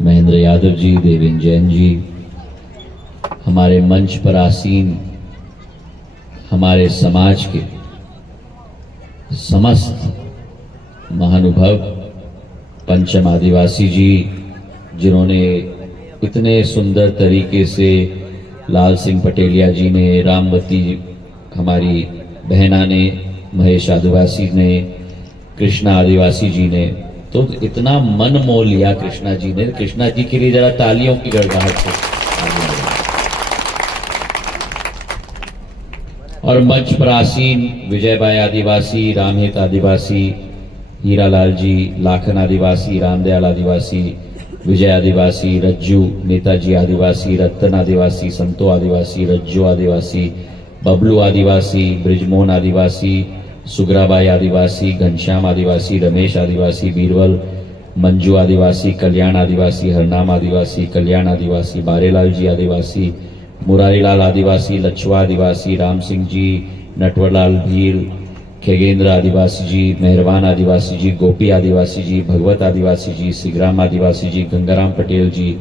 महेंद्र यादव जी, देवेंद्र जैन जी, हमारे मंच पर आसीन हमारे समाज के समस्त महानुभव पंचम आदिवासी जी, जिन्होंने इतने सुंदर तरीके से लाल सिंह पटेलिया जी ने, रामवती हमारी बहना ने, महेश आदिवासी ने, कृष्णा आदिवासी जी ने, तो इतना मन मोह लिया कृष्णा जी ने। कृष्णा जी के लिए जरा तालियों की गड़गड़ाहट से। और मंच पर आसीन विजयबाई आदिवासी, रामहित आदिवासी, हीरालाल जी, लाखन आदिवासी, रामदयाल आदिवासी, विजय आदिवासी, रज्जू नेताजी आदिवासी, रतन आदिवासी, संतो आदिवासी, रज्जू आदिवासी, बबलू आदिवासी, ब्रिजमोहन आदिवासी, सुगराबाई आदिवासी, घनश्याम आदिवासी, रमेश आदिवासी, बीरबल, मंजू आदिवासी, कल्याण आदिवासी, हरनाम आदिवासी, कल्याण आदिवासी, बारेलाल जी आदिवासी, मुरारीलाल आदिवासी, लछवा आदिवासी, राम सिंह जी, नटवरलाल भील, खगेंद्र आदिवासी जी, मेहरबान आदिवासी जी, गोपी आदिवासी जी, भगवत आदिवासी जी, सिगराम आदिवासी जी, गंगाराम पटेल जी,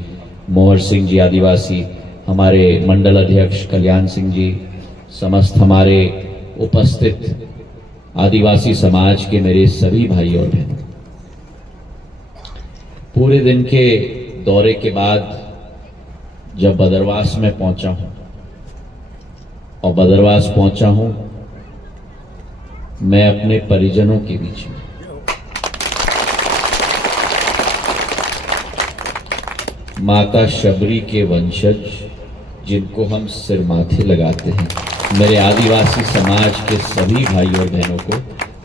मोहर सिंह जी आदिवासी, हमारे मंडल अध्यक्ष कल्याण सिंह जी, समस्त हमारे उपस्थित आदिवासी समाज के मेरे सभी भाई और बहन, पूरे दिन के दौरे के बाद जब बदरवास में पहुंचा हूं और बदरवास पहुंचा हूं मैं अपने परिजनों के बीच में, माता शबरी के वंशज जिनको हम सिर माथे लगाते हैं, मेरे आदिवासी समाज के सभी भाई और बहनों को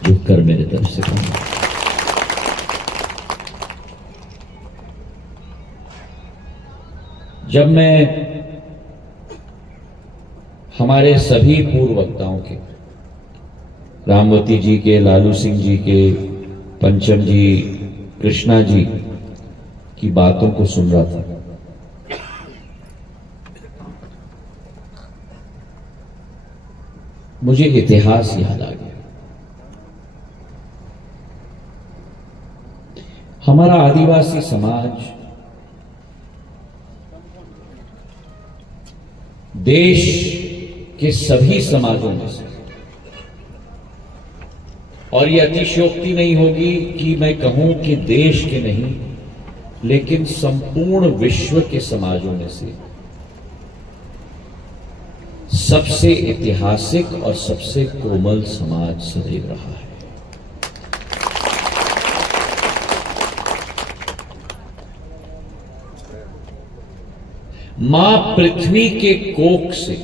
झुककर मेरे तरफ से कहूंगा। जब मैं हमारे सभी पूर्व वक्ताओं के, रामवती जी के, लालू सिंह जी के, पंचम जी, कृष्णा जी की बातों को सुन रहा था, मुझे इतिहास याद आ गया। हमारा आदिवासी समाज देश के सभी समाजों में से, और यह अतिशयोक्ति नहीं होगी कि मैं कहूं कि देश के नहीं, लेकिन संपूर्ण विश्व के समाजों में से सबसे ऐतिहासिक और सबसे कोमल समाज सदैव रहा है। मां पृथ्वी के कोख से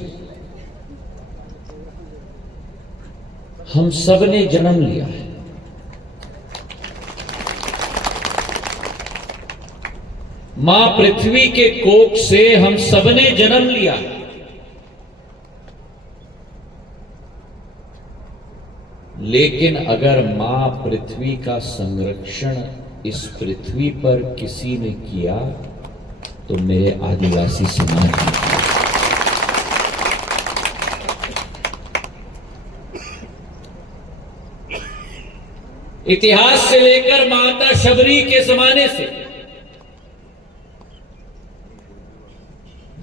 हम सब ने जन्म लिया है। मां पृथ्वी के कोख से हम सब ने जन्म लिया है, लेकिन अगर मां पृथ्वी का संरक्षण इस पृथ्वी पर किसी ने किया तो मेरे आदिवासी समाज ने। इतिहास से लेकर माता शबरी के जमाने से,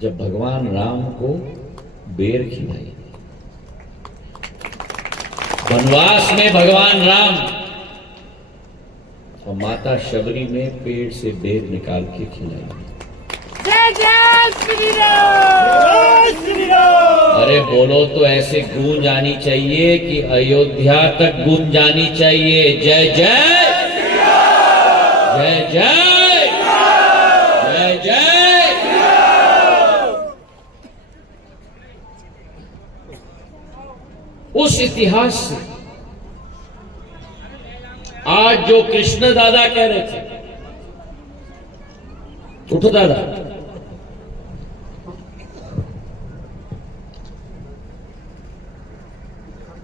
जब भगवान राम को बेर खिलाई, वनवास में भगवान राम और माता शबरी ने पेड़ से बेर निकाल के खिलाई। जय जय श्री राम, श्री राम। अरे बोलो तो ऐसे गूंज आनी चाहिए कि अयोध्या तक गूंज जानी चाहिए। जय जय श्री राम, जय जय श्री राम, जय जय श्री राम। उस इतिहास से आज जो कृष्ण दादा कह रहे थे, उठो दादा,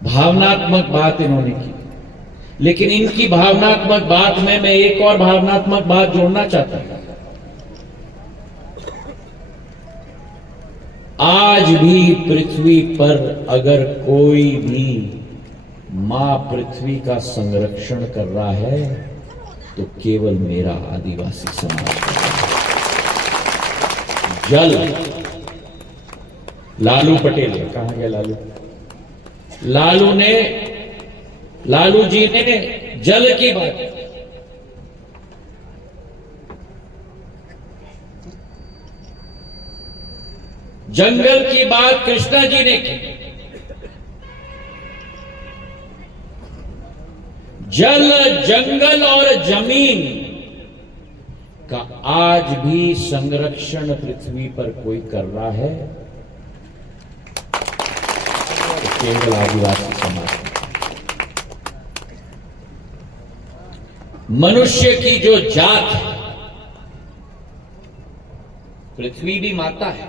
भावनात्मक बात इन्होंने की, लेकिन इनकी भावनात्मक बात में मैं एक और भावनात्मक बात जोड़ना चाहता हूं। आज भी पृथ्वी पर अगर कोई भी मां पृथ्वी का संरक्षण कर रहा है तो केवल मेरा आदिवासी समाज कर रहा है। जल। लालू पटेल, कहां गया लालू? लालू जी ने जल की बात की। जंगल की बात कृष्णा जी ने की। जल, जंगल और जमीन का आज भी संरक्षण पृथ्वी पर कोई कर रहा है तो केवल आदिवासी समाज। मनुष्य की जो जात है, पृथ्वी भी माता है,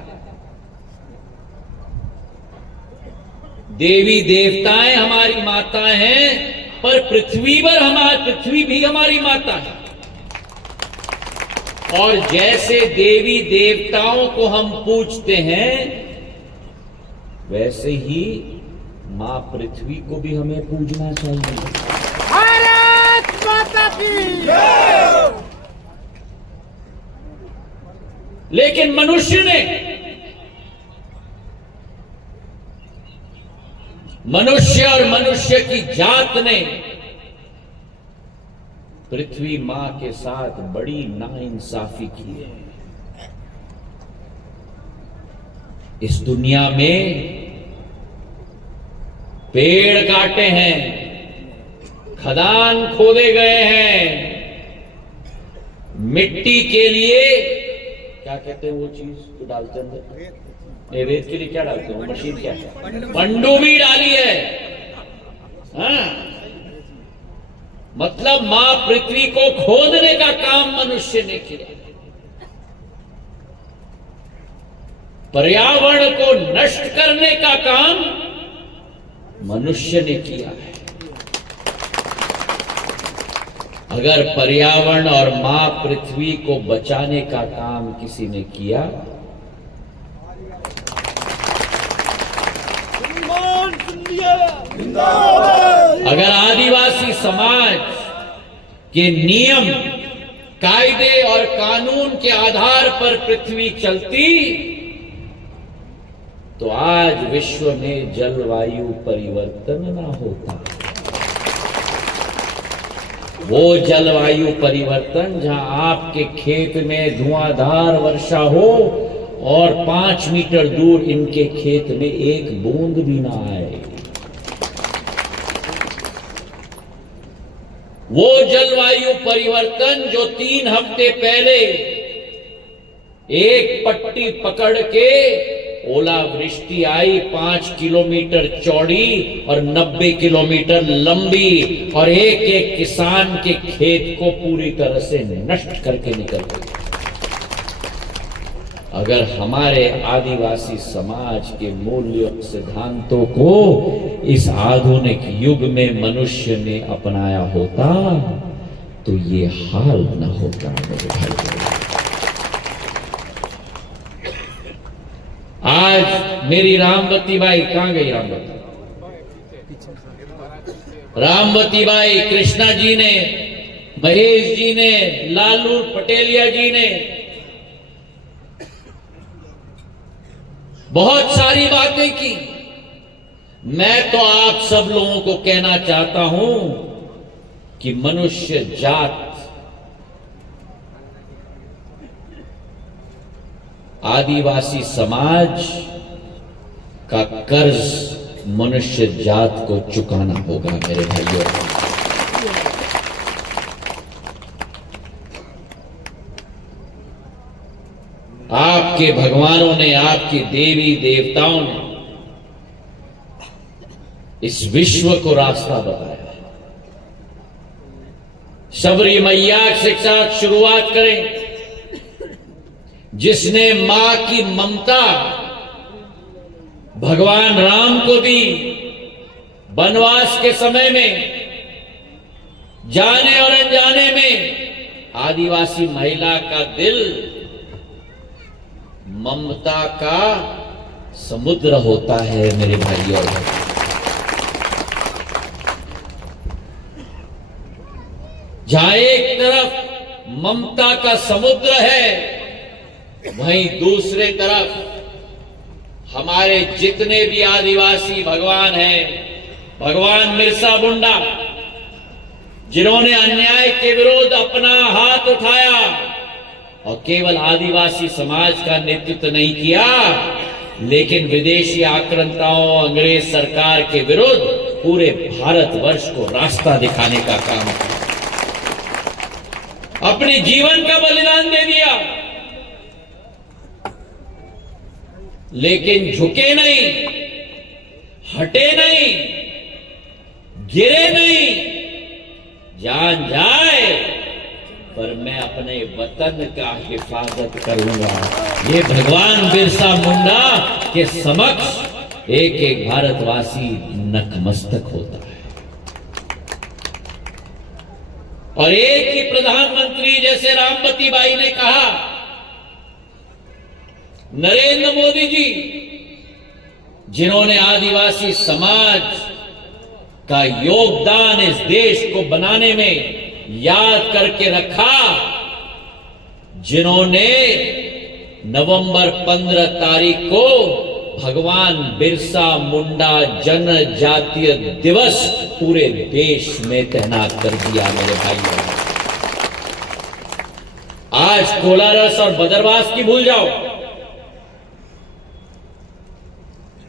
देवी देवताएं हमारी माता हैं, पर पृथ्वी भी हमारी माता है। और जैसे देवी देवताओं को हम पूजते हैं, वैसे ही मां पृथ्वी को भी हमें पूजना चाहिए। भारत माता की जय। लेकिन मनुष्य और मनुष्य की जात ने पृथ्वी मां के साथ बड़ी नाइंसाफी की है। इस दुनिया में पेड़ काटे हैं, खदान खोदे गए हैं, मिट्टी के लिए क्या कहते हैं वो चीज तो डालते हैं, रेत के लिए क्या डालते हैं, मशीन क्या है, पनडुब्बी डाली है। हाँ? मतलब मां पृथ्वी को खोदने का काम मनुष्य ने किया, पर्यावरण को नष्ट करने का काम मनुष्य ने किया है। अगर पर्यावरण और मां पृथ्वी को बचाने का काम किसी ने किया, अगर आदिवासी समाज के नियम, कायदे और कानून के आधार पर पृथ्वी चलती, तो आज विश्व में जलवायु परिवर्तन ना होता। वो जलवायु परिवर्तन जहां आपके खेत में धुआंधार वर्षा हो और 5 मीटर दूर इनके खेत में एक बूंद भी ना आए। वो जलवायु परिवर्तन जो 3 हफ्ते पहले एक पट्टी पकड़ के ओलावृष्टि आई, 5 किलोमीटर चौड़ी और 90 किलोमीटर लंबी, और एक एक किसान के खेत को पूरी तरह से नष्ट करके निकल गई। अगर हमारे आदिवासी समाज के मूल्यों सिद्धांतों को इस आधुनिक युग में मनुष्य ने अपनाया होता तो ये हाल न होता मेरे भाई। आज मेरी रामवती बाई, कहां गई रामवती? रामवती बाई, कृष्णा जी ने, महेश जी ने, लालू पटेलिया जी ने बहुत सारी बातें की। मैं तो आप सब लोगों को कहना चाहता हूं कि मनुष्य जात, आदिवासी समाज का कर्ज मनुष्य जात को चुकाना होगा मेरे भाइयों। आपके भगवानों ने, आपकी देवी देवताओं ने इस विश्व को रास्ता बताया। शबरी मैया से साथ शुरुआत करें, जिसने मां की ममता भगवान राम को दी। वनवास के समय में, जाने और अनजाने में, आदिवासी महिला का दिल ममता का समुद्र होता है मेरे भाइयों। जहां एक तरफ ममता का समुद्र है, वहीं दूसरे तरफ हमारे जितने भी आदिवासी भगवान हैं, भगवान बिरसा मुंडा, जिन्होंने अन्याय के विरुद्ध अपना हाथ उठाया और केवल आदिवासी समाज का नेतृत्व नहीं किया, लेकिन विदेशी आक्रांताओं, अंग्रेज सरकार के विरुद्ध पूरे भारतवर्ष को रास्ता दिखाने का काम किया, अपने जीवन का बलिदान दे दिया, लेकिन झुके नहीं, हटे नहीं, गिरे नहीं। जान जाए पर मैं अपने वतन का हिफाजत करूंगा। ये भगवान बिरसा मुंडा के समक्ष एक एक भारतवासी नतमस्तक होता है। और एक ही प्रधानमंत्री, जैसे रामवती बाई ने कहा, नरेंद्र मोदी जी, जिन्होंने आदिवासी समाज का योगदान इस देश को बनाने में याद करके रखा, जिन्होंने नवंबर 15 तारीख को भगवान बिरसा मुंडा जनजातीय दिवस पूरे देश में तैनात कर दिया। मेरे भाइयों, आज कोलारस और बदरवास की भूल जाओ,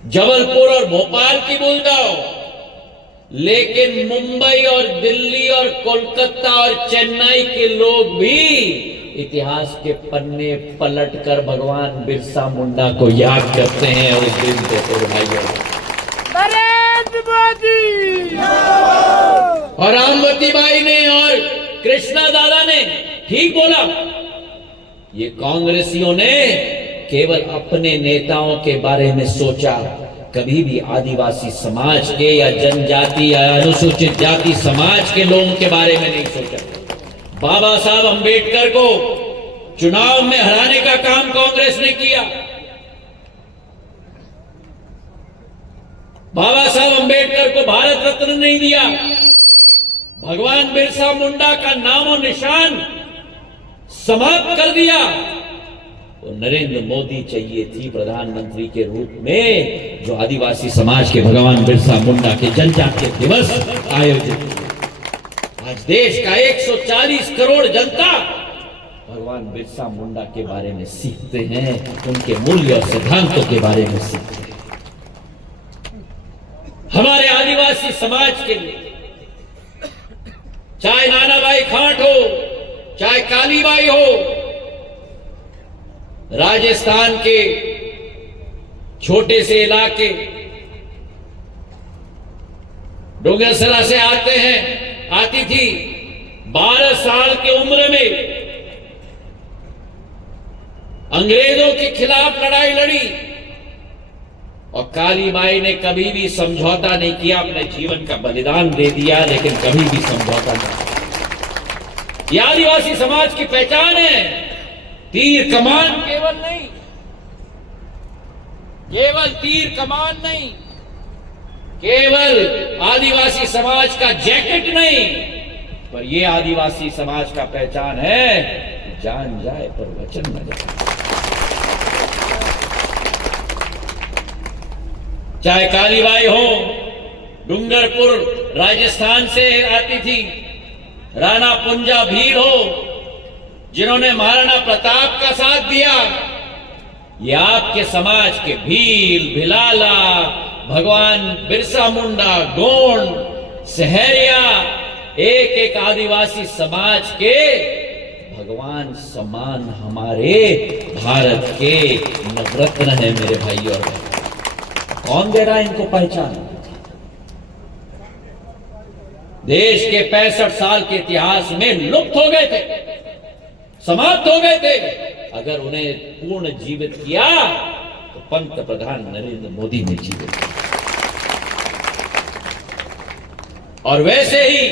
जबलपुर और भोपाल की भूल जाओ, लेकिन मुंबई और दिल्ली और कोलकाता और चेन्नई के लोग भी इतिहास के पन्ने पलटकर भगवान बिरसा मुंडा को याद करते हैं उस दिन पे। तो भाइयों, नरेंद्र मोदी और रामवती बाई ने और कृष्णा दादा ने ठीक बोला, ये कांग्रेसियों ने केवल अपने नेताओं के बारे में सोचा, कभी भी आदिवासी समाज के या जनजाति या अनुसूचित जाति समाज के लोगों के बारे में नहीं सोचा। बाबा साहब अंबेडकर को चुनाव में हराने का काम कांग्रेस ने किया। बाबा साहब अंबेडकर को भारत रत्न नहीं दिया। भगवान बिरसा मुंडा का नामो निशान समाप्त कर दिया। तो नरेंद्र मोदी चाहिए थी प्रधानमंत्री के रूप में, जो आदिवासी समाज के भगवान बिरसा मुंडा के जनजातीय दिवस आयोजित किए। आज देश का 140 करोड़ जनता भगवान बिरसा मुंडा के बारे में सीखते हैं, उनके मूल्य और सिद्धांतों के बारे में सीखते हैं। हमारे आदिवासी समाज के लिए, चाहे नानाभाई खाट हो, चाहे कालीबाई हो, राजस्थान के छोटे से इलाके डोंगरसरा से आती थी, 12 साल की उम्र में अंग्रेजों के खिलाफ लड़ाई लड़ी और कालीबाई ने कभी भी समझौता नहीं किया, अपने जीवन का बलिदान दे दिया, लेकिन कभी भी समझौता नहीं। यह आदिवासी समाज की पहचान है। तीर कमान केवल नहीं, केवल तीर कमान नहीं, केवल आदिवासी समाज का जैकेट नहीं, पर यह आदिवासी समाज का पहचान है, जान जाए पर वचन न जाए। चाहे कालीबाई हो, डूंगरपुर राजस्थान से आती थी, राणा पुंजा भील हो, जिन्होंने महाराणा प्रताप का साथ दिया, ये आपके समाज के भील, भिलाला, भगवान बिरसा मुंडा, गोंड, सहरिया, एक एक आदिवासी समाज के भगवान समान हमारे भारत के नवरत्न है। मेरे भाइयों और बहनों, कौन दे रहा है इनको पहचान? देश के 65 साल के इतिहास में लुप्त हो गए थे, समाप्त हो गए थे। अगर उन्हें पूर्ण जीवित किया तो पंत प्रधान नरेंद्र मोदी ने जीवित किया। और वैसे ही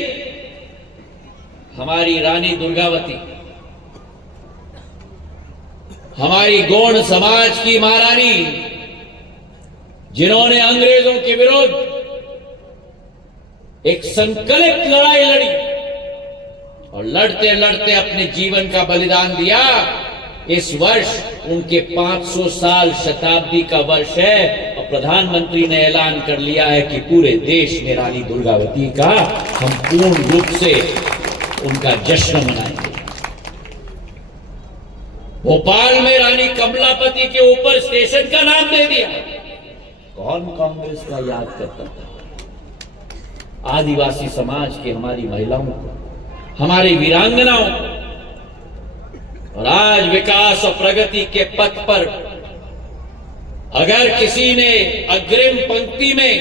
हमारी रानी दुर्गावती, हमारी गोंड समाज की महारानी, जिन्होंने अंग्रेजों के विरुद्ध एक संकल्पित लड़ाई लड़ी और लड़ते लड़ते अपने जीवन का बलिदान दिया, इस वर्ष उनके 500 साल शताब्दी का वर्ष है और प्रधानमंत्री ने ऐलान कर लिया है कि पूरे देश में रानी दुर्गावती का हम पूर्ण रूप से उनका जश्न मनाएंगे। भोपाल में रानी कमलापति के ऊपर स्टेशन का नाम दे दिया। कौन कांग्रेस का याद करता था? आदिवासी समाज की हमारी महिलाओं को, हमारी वीरांगनाओं को। और आज विकास और प्रगति के पथ पर अगर किसी ने अग्रिम पंक्ति में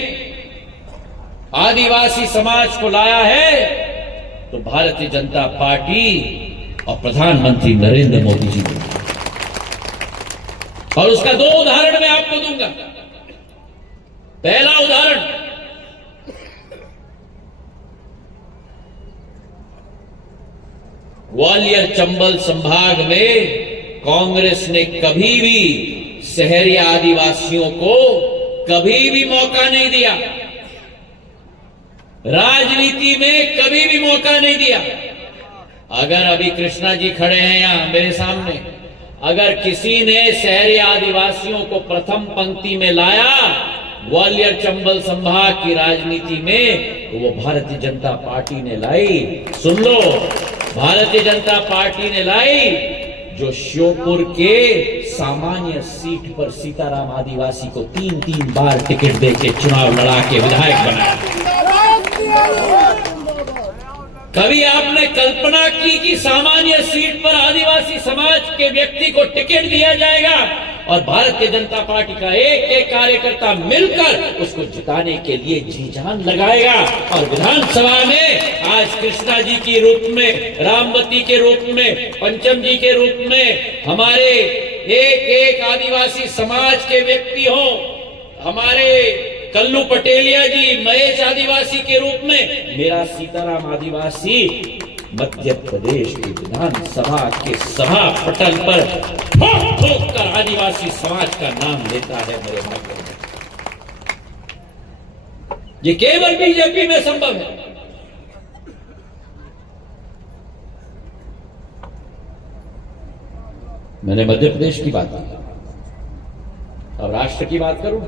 आदिवासी समाज को लाया है तो भारतीय जनता पार्टी और प्रधानमंत्री नरेंद्र मोदी जी ने। और उसका 2 उदाहरण मैं आपको दूंगा। पहला उदाहरण, ग्वालियर चंबल संभाग में कांग्रेस ने कभी भी शहरी आदिवासियों को कभी भी मौका नहीं दिया, राजनीति में कभी भी मौका नहीं दिया। अगर अभी कृष्णा जी खड़े हैं यहां मेरे सामने, अगर किसी ने शहरी आदिवासियों को प्रथम पंक्ति में लाया ग्वालियर चंबल संभाग की राजनीति में, तो वो भारतीय जनता पार्टी ने लाई। सुन लो, भारतीय जनता पार्टी ने लाई, जो श्योपुर के सामान्य सीट पर सीताराम आदिवासी को 3-3 बार टिकट देके चुनाव लड़ा के विधायक बनाया। कभी आपने कल्पना की कि सामान्य सीट पर आदिवासी समाज के व्यक्ति को टिकट दिया जाएगा और भारतीय जनता पार्टी का एक एक कार्यकर्ता मिलकर उसको जिताने के लिए जी जान लगाएगा? और विधानसभा में आज कृष्णा जी के रूप में, रामवती के रूप में, पंचम जी के रूप में हमारे एक एक आदिवासी समाज के व्यक्ति हो, हमारे कल्लू पटेलिया जी महेश आदिवासी के रूप में, मेरा सीताराम आदिवासी मध्य प्रदेश की विधानसभा के सभा पटल पर ठोक ठोक कर आदिवासी समाज का नाम लेता है। मेरे भाइयों, ये केवल बीजेपी में संभव है। मैंने मध्य प्रदेश की बात की, अब राष्ट्र की बात करूं।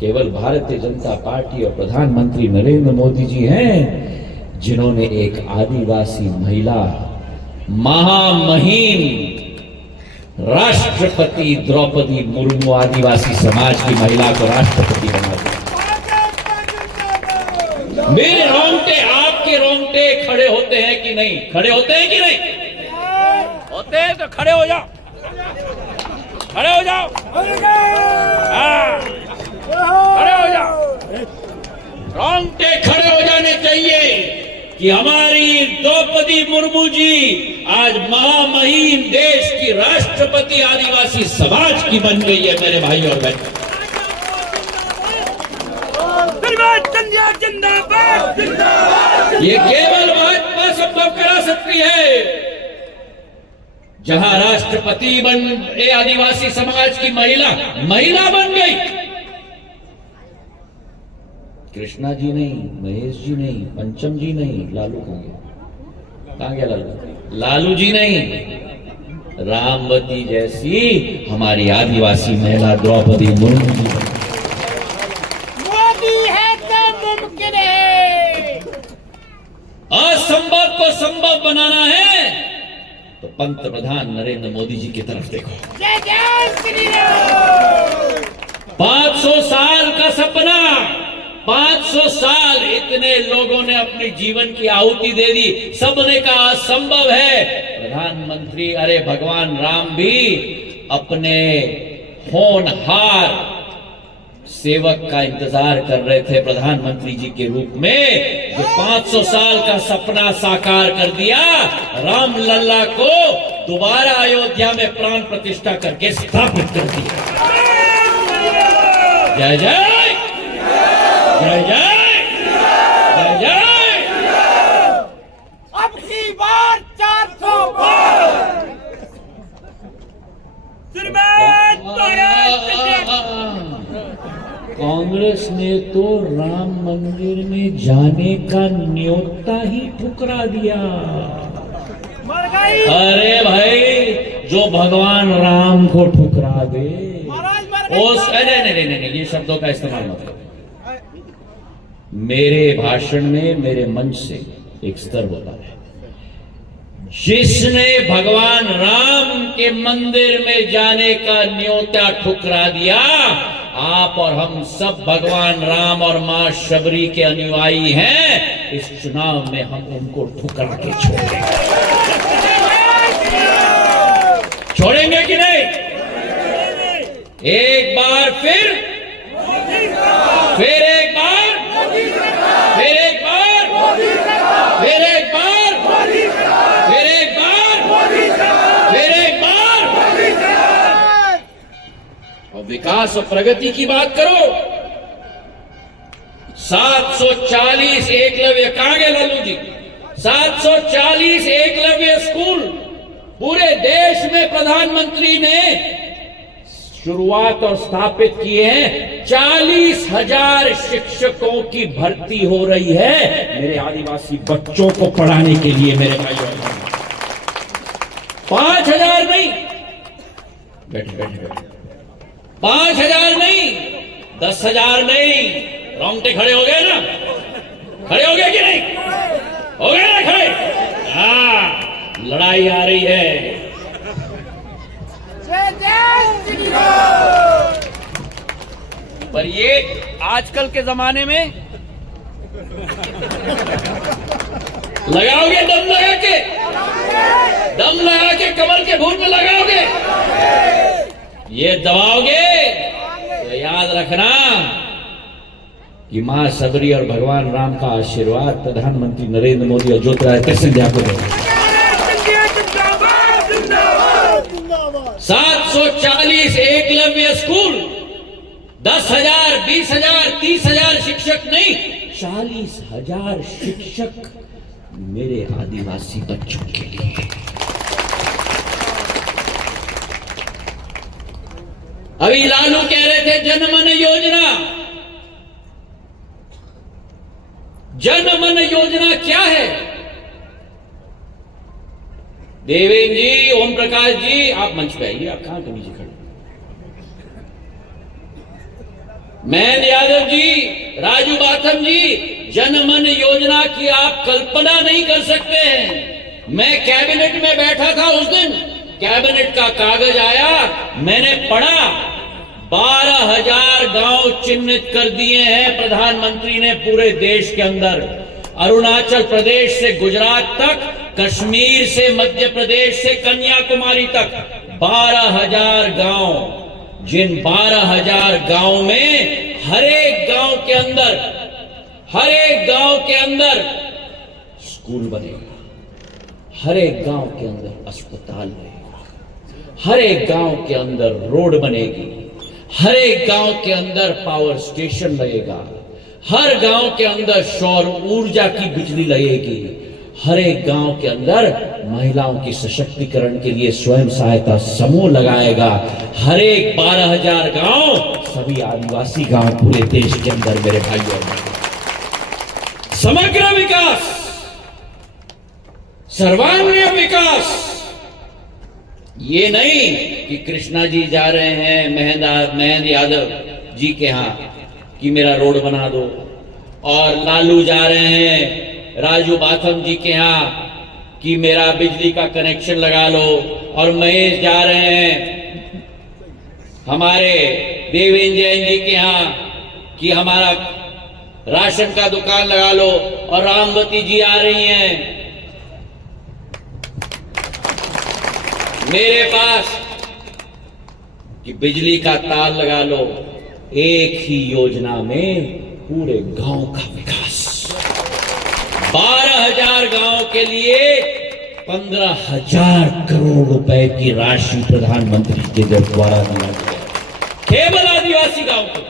केवल भारतीय जनता पार्टी और प्रधानमंत्री नरेंद्र मोदी जी हैं जिन्होंने एक आदिवासी महिला, महामहिम राष्ट्रपति द्रौपदी मुर्मू आदिवासी समाज की महिला को राष्ट्रपति बना दिया। मेरे रोंगटे, आपके रोंगटे खड़े होते हैं कि नहीं? खड़े होते हैं कि नहीं? होते हैं तो खड़े हो जाओ, खड़े हो जाओ, हाँ, खड़े हो जाओ। रोंगटे खड़े हो जाने चाहिए कि हमारी द्रौपदी मुर्मू जी आज महामहिम देश की राष्ट्रपति आदिवासी समाज की बन गई है। मेरे भाई और बहन, ये केवल भाजपा संभव करा सकती है। जहां राष्ट्रपति बन आदिवासी समाज की महिला बन गई। कृष्णा जी नहीं, महेश जी नहीं, पंचम जी नहीं, लालू कहां गया? लालू जी नहीं, रामवती जैसी हमारी आदिवासी महिला द्रौपदी मुर्मू जी। मोदी है तो मुमकिन है। असंभव को संभव बनाना है तो पंत प्रधान नरेंद्र मोदी जी की तरफ देखो। जय जय श्री राम। 500 साल का सपना, 500 साल इतने लोगों ने अपने जीवन की आहुति दे दी, सबने कहा असंभव है। प्रधानमंत्री, अरे भगवान राम भी अपने होनहार सेवक का इंतजार कर रहे थे प्रधानमंत्री जी के रूप में, जो 500 साल का सपना साकार कर दिया। राम लल्ला को दोबारा अयोध्या में प्राण प्रतिष्ठा करके स्थापित कर दिया। जय जय जय जय जय जय। अब की बार 400 बार कांग्रेस ने तो राम मंदिर में जाने का न्योता ही ठुकरा दिया। मर गई। अरे भाई, जो भगवान राम को ठुकरा दे महाराज मर उस नहीं, ये शब्दों का इस्तेमाल मत करो। मेरे भाषण में, मेरे मंच से एक स्तर होता है। जिसने भगवान राम के मंदिर में जाने का न्योता ठुकरा दिया, आप और हम सब भगवान राम और मां शबरी के अनुयायी हैं। इस चुनाव में हम उनको ठुकरा के छोड़ेंगे कि नहीं? एक बार फिर एक बार, फिर एक बार, फिर एक बार, फिर एक बार, फिर एक बार। और विकास और प्रगति की बात करो। 740 एकलव्य, कहां गए लालू जी? 740 एकलव्य स्कूल पूरे देश में प्रधानमंत्री ने शुरुआत और स्थापित किए हैं। 40,000 शिक्षकों की भर्ती हो रही है मेरे आदिवासी बच्चों को पढ़ाने के लिए। मेरे भाइयों, 5,000 नहीं, बैठे 5,000 नहीं, 10,000 नहीं। रोंगटे खड़े हो गए ना? खड़े हो गए कि नहीं? हो गए ना खड़े? हाँ, लड़ाई आ रही है। पर ये आजकल के जमाने में लगाओगे, दम लगा के कमर के भूत में लगाओगे, ये दबाओगे तो याद रखना कि मां शबरी और भगवान राम का आशीर्वाद प्रधानमंत्री नरेंद्र मोदी और ज्योतिरादित्य सिंधिया को देगा। 740 एकलव्य स्कूल, 10,000, 20,000, 30,000 शिक्षक नहीं, 40,000 शिक्षक मेरे आदिवासी बच्चों के लिए। अभी लालू कह रहे थे जनमन योजना। जनमन योजना क्या है? देवेंद्र जी, ओम प्रकाश जी, आप मंच पे आइए। आप कहां के नीचे खड़े? महेंद्र यादव जी, राजू बाथम जी, जनमन योजना की आप कल्पना नहीं कर सकते हैं। मैं कैबिनेट में बैठा था उस दिन, कैबिनेट का कागज आया, मैंने पढ़ा, 12,000 गांव चिन्हित कर दिए हैं प्रधानमंत्री ने पूरे देश के अंदर। अरुणाचल प्रदेश से गुजरात तक, कश्मीर से मध्य प्रदेश से कन्याकुमारी तक 12,000 गांव। जिन 12,000 गांव में हर एक गांव के अंदर स्कूल बनेगा, हर एक गांव के अंदर अस्पताल बनेगा, हर एक गांव के अंदर रोड बनेगी, हर एक गांव के अंदर पावर स्टेशन लगेगा, हर गांव के अंदर सौर ऊर्जा की बिजली लगेगी, हर एक गांव के अंदर महिलाओं की सशक्तिकरण के लिए स्वयं सहायता समूह लगाएगा। हर एक 12,000 गांव, सभी आदिवासी गांव पूरे देश के अंदर मेरे भाइयों, समग्र विकास, सर्वांगीण विकास। ये नहीं कि कृष्णा जी जा रहे हैं महेंद्र यादव जी के यहां कि मेरा रोड बना दो, और लालू जा रहे हैं राजू बाथम जी के यहां कि मेरा बिजली का कनेक्शन लगा लो, और महेश जा रहे हैं हमारे देवेंद्र जैन जी के यहां कि हमारा राशन का दुकान लगा लो, और रामवती जी आ रही हैं मेरे पास कि बिजली का तार लगा लो। एक ही योजना में पूरे गांव का विकास। 12,000 गांव के लिए 15,000 करोड़ रुपए की राशि प्रधानमंत्री के द्वारा दिया गया केवल आदिवासी गांव को।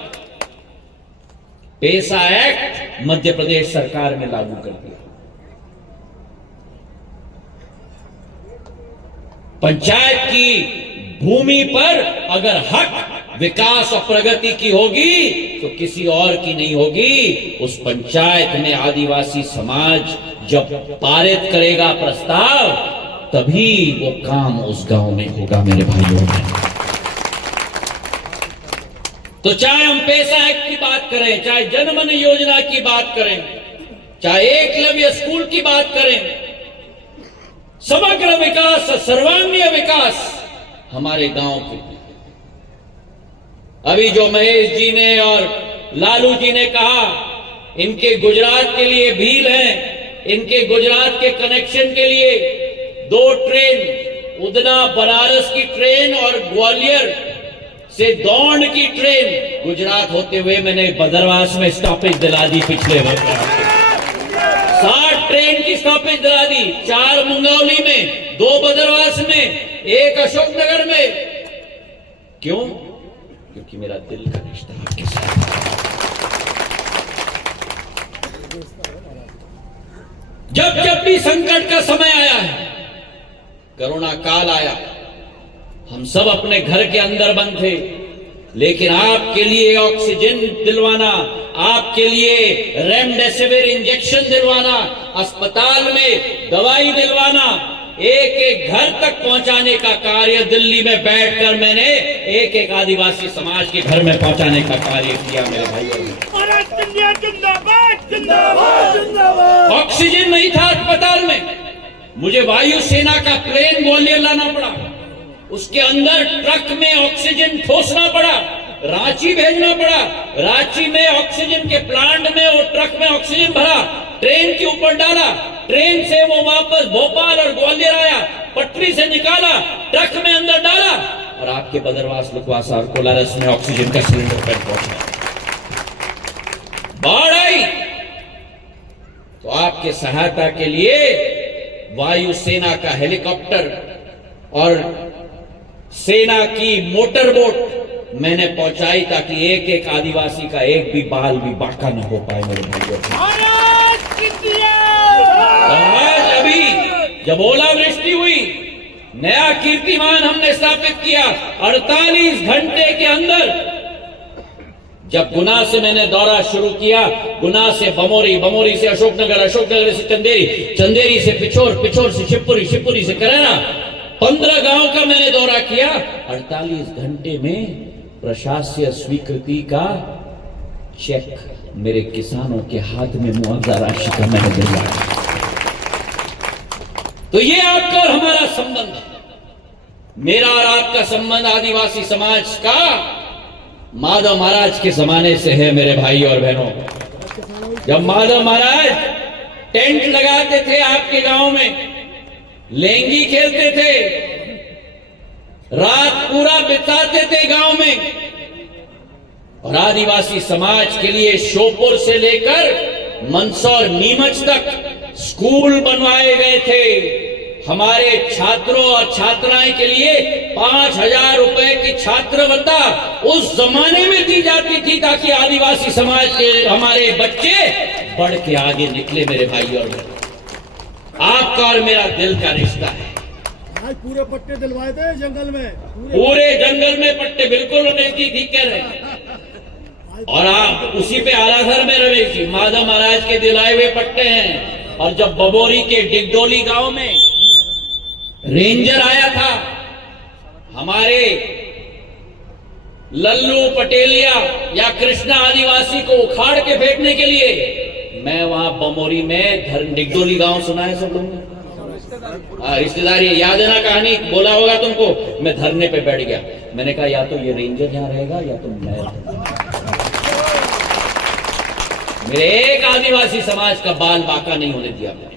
पेसा एक्ट मध्य प्रदेश सरकार ने लागू कर दिया। पंचायत की भूमि पर अगर हक विकास और प्रगति की होगी तो किसी और की नहीं होगी। उस पंचायत में आदिवासी समाज जब पारित करेगा प्रस्ताव, तभी वो काम उस गांव में होगा मेरे भाइयों में। तो चाहे हम पैसा एक्ट की बात करें, चाहे जनमन योजना की बात करें, चाहे एकलव्य स्कूल की बात करें, समग्र विकास, सर्वांगीण विकास हमारे गांव के। अभी जो महेश जी ने और लालू जी ने कहा, इनके गुजरात के लिए भील है, इनके गुजरात के कनेक्शन के लिए 2 ट्रेन, उदना बनारस की ट्रेन और ग्वालियर से दौंड की ट्रेन गुजरात होते हुए मैंने बदरवास में स्टॉपेज दिला दी। पिछले वक्त 60 ट्रेन की स्टॉपेज दिला दी, 4 मुंगौली में, 2 बदरवास में, 1 अशोकनगर में। क्यों? क्योंकि मेरा दिल का रिश्ता आपके साथ। जब जब भी संकट का समय आया है, कोरोना काल आया, हम सब अपने घर के अंदर बंद थे, लेकिन आपके लिए ऑक्सीजन दिलवाना, आपके लिए रेमडेसिविर इंजेक्शन दिलवाना, अस्पताल में दवाई दिलवाना, एक एक घर तक पहुंचाने का कार्य दिल्ली में बैठकर मैंने एक एक आदिवासी समाज के घर में पहुंचाने का कार्य किया मेरे भाइयों। ऑक्सीजन नहीं था अस्पताल में, मुझे वायुसेना का प्लेन ग्वालियर लाना पड़ा, उसके अंदर ट्रक में ऑक्सीजन ठोसना पड़ा, रांची भेजना पड़ा, रांची में ऑक्सीजन के प्लांट में और ट्रक में ऑक्सीजन भरा, ट्रेन के ऊपर डाला, ट्रेन से वो वापस भोपाल और ग्वालियर आया, पटरी से निकाला, ट्रक में अंदर डाला और आपके बदरवास, लुकवासा और कोलारस में ऑक्सीजन का सिलेंडर पर पहुंचा। बाढ़ आई तो आपके सहायता के लिए वायुसेना का हेलीकॉप्टर और सेना की मोटर बोट मैंने पहुंचाई, ताकि एक एक आदिवासी का एक भी बाल भी बाका न हो पाए मेरे भाइयों। आज अभी जब ओलावृष्टि हुई, नया कीर्तिमान हमने स्थापित किया। 48 घंटे के अंदर जब गुना से मैंने दौरा शुरू किया, गुना से बमोरी, बमोरी से अशोकनगर, अशोकनगर से चंदेरी, चंदेरी से पिछोर, पिछोर से शिवपुरी, शिवपुरी से करैना, 15 गांव का मैंने दौरा किया। 48 घंटे में प्रशासकीय स्वीकृति का चेक मेरे किसानों के हाथ में मुआवजा राशि का मैंने दिया। तो ये आपका और हमारा संबंध है, मेरा और आपका संबंध आदिवासी समाज का माधव महाराज के जमाने से है मेरे भाई और बहनों। जब माधव महाराज टेंट लगाते थे आपके गांव में, लेंगी खेलते थे, रात पूरा बिताते थे गांव में, और आदिवासी समाज के लिए श्योपुर से लेकर मंदसौर, नीमच तक स्कूल बनवाए गए थे। हमारे छात्रों और छात्राएं के लिए 5,000 रुपए की छात्रवृत्ता उस जमाने में दी जाती थी, ताकि आदिवासी समाज के हमारे बच्चे बढ़ के आगे निकले मेरे भाई और बहनों। आपका और मेरा दिल का रिश्ता है। आज पूरे पट्टे दिलवाए थे जंगल में, पूरे जंगल में पट्टे, बिल्कुल रमेश जी ठीक कह रहे हैं। और आप उसी पे आराधर में रमेश जी, माधव महाराज के दिलाए हुए पट्टे हैं। और जब बबोरी के डिगडोली गांव में रेंजर आया था, हमारे लल्लू पटेलिया या कृष्णा आदिवासी को उखाड़ के फेंकने के लिए, मैं वहां बमोरी में डिगडोली गांव सुना है सब लोगों ने, रिश्तेदारी याद है ना कहानी, बोला होगा तुमको। मैं धरने पे बैठ गया, मैंने कहा या तो ये रेंजर यहां रहेगा या तो मैं। मेरे एक आदिवासी समाज का बाल बाका नहीं होने दिया मैंने।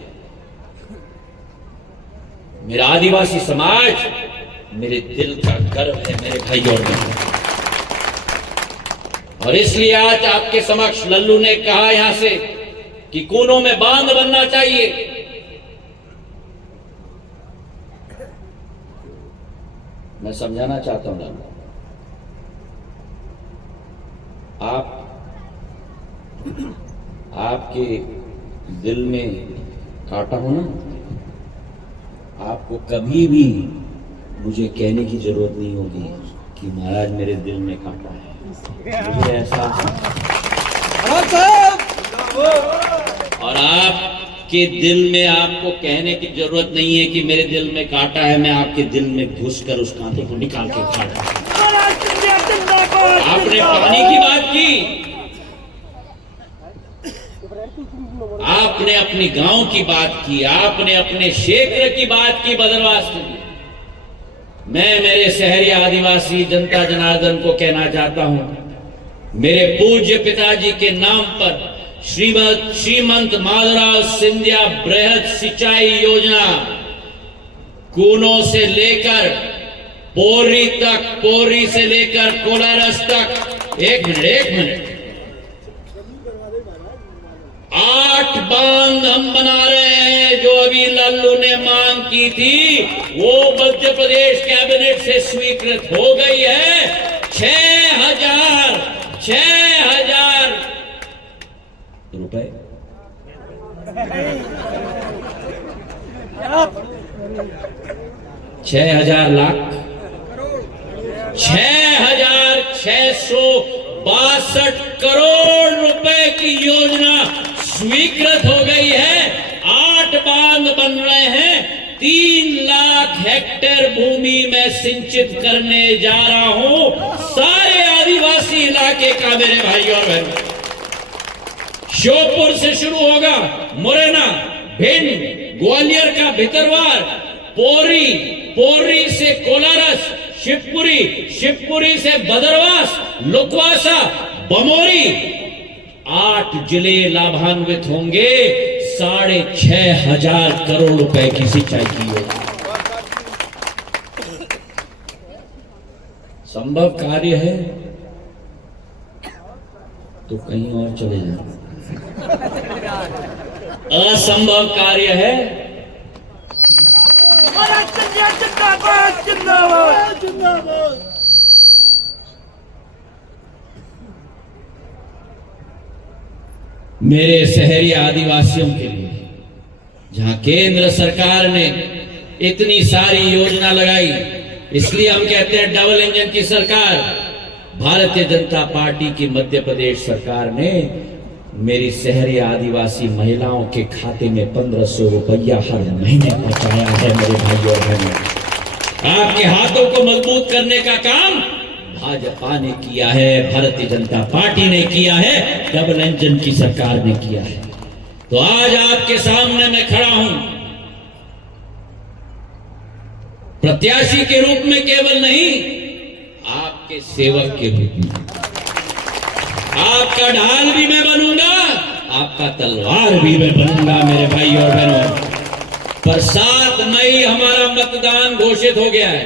मेरा आदिवासी समाज मेरे दिल का गर्व है मेरे भाई और बहनों। और इसलिए आज आपके समक्ष लल्लू ने कहा यहां से कि कोनों में बांध बनना चाहिए। मैं समझाना चाहता हूं लल्लू, आपके दिल में काटा हो ना, आपको कभी भी मुझे कहने की जरूरत नहीं होगी कि महाराज मेरे दिल में काटा है, मुझे ऐसा। और आप आपके दिल में आपको कहने की जरूरत नहीं है कि मेरे दिल में कांटा है, मैं आपके दिल में घुसकर उस कांटे को निकाल के उखाड़ दूंगा। आपने पानी की बात की, आपने अपनी गांव की बात की, आपने अपने क्षेत्र की बात की बदरवास की। मैं मेरे शहरी आदिवासी जनता जनार्दन को कहना चाहता हूं, मेरे पूज्य पिताजी के नाम पर श्रीमंत माधवराव सिंधिया बृहद सिंचाई योजना कूनों से लेकर पोरी तक, पोरी से लेकर कोलारस तक, एक मिनट 8 बांध हम बना रहे हैं। जो अभी लालू ने मांग की थी वो मध्य प्रदेश कैबिनेट से स्वीकृत हो गई है। 6,000 रुपए 6,000 लाख 6,662 करोड़ रुपए की योजना स्वीकृत हो गई है। 8 बांध बन रहे हैं। 3 लाख हेक्टेयर भूमि में सिंचित करने जा रहा हूं सारे आदिवासी इलाके का मेरे भाई और बहनों। श्योपुर से शुरू होगा, मुरैना, भिंड, ग्वालियर का भितरवार, पोरी, पोरी से कोलारस, शिवपुरी, शिवपुरी से बदरवास, लुकवासा, बमोरी, 8 जिले लाभान्वित होंगे। 6,500 करोड़ रुपए की सिंचाई की योजना। संभव कार्य है तो कहीं और चले जाए, असंभव कार्य है मेरे शहरी आदिवासियों के लिए। जहां केंद्र सरकार ने इतनी सारी योजना लगाई, इसलिए हम कहते हैं डबल इंजन की सरकार। भारतीय जनता पार्टी की मध्य प्रदेश सरकार ने मेरी शहरी आदिवासी महिलाओं के खाते में 1,500 रुपया हर महीने पहुंचाया है। मेरे भाइयों और बहनों, आपके हाथों को मजबूत करने का काम भाजपा ने किया है, भारतीय जनता पार्टी ने किया है, डबल इंजन की सरकार ने किया है। तो आज आपके सामने मैं खड़ा हूं प्रत्याशी के रूप में केवल नहीं, आपके सेवक के रूप में। आपका ढाल भी मैं बनूंगा, आपका तलवार भी मैं बनूंगा मेरे भाई और बहनों। पर 7 मई हमारा मतदान घोषित हो गया है।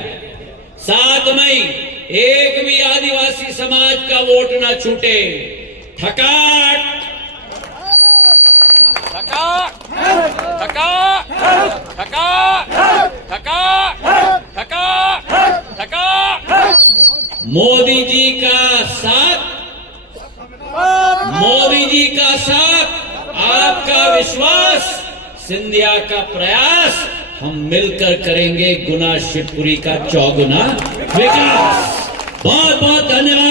7 मई एक भी आदिवासी समाज का वोट ना छूटे। ठकाट ठका ठका ठका ठका ठका ठका। मोदी जी का साथ, मोदी जी का साथ, आपका विश्वास, सिंधिया का प्रयास, हम मिलकर करेंगे गुना शिवपुरी का 4 गुना विकास। बहुत बहुत धन्यवाद।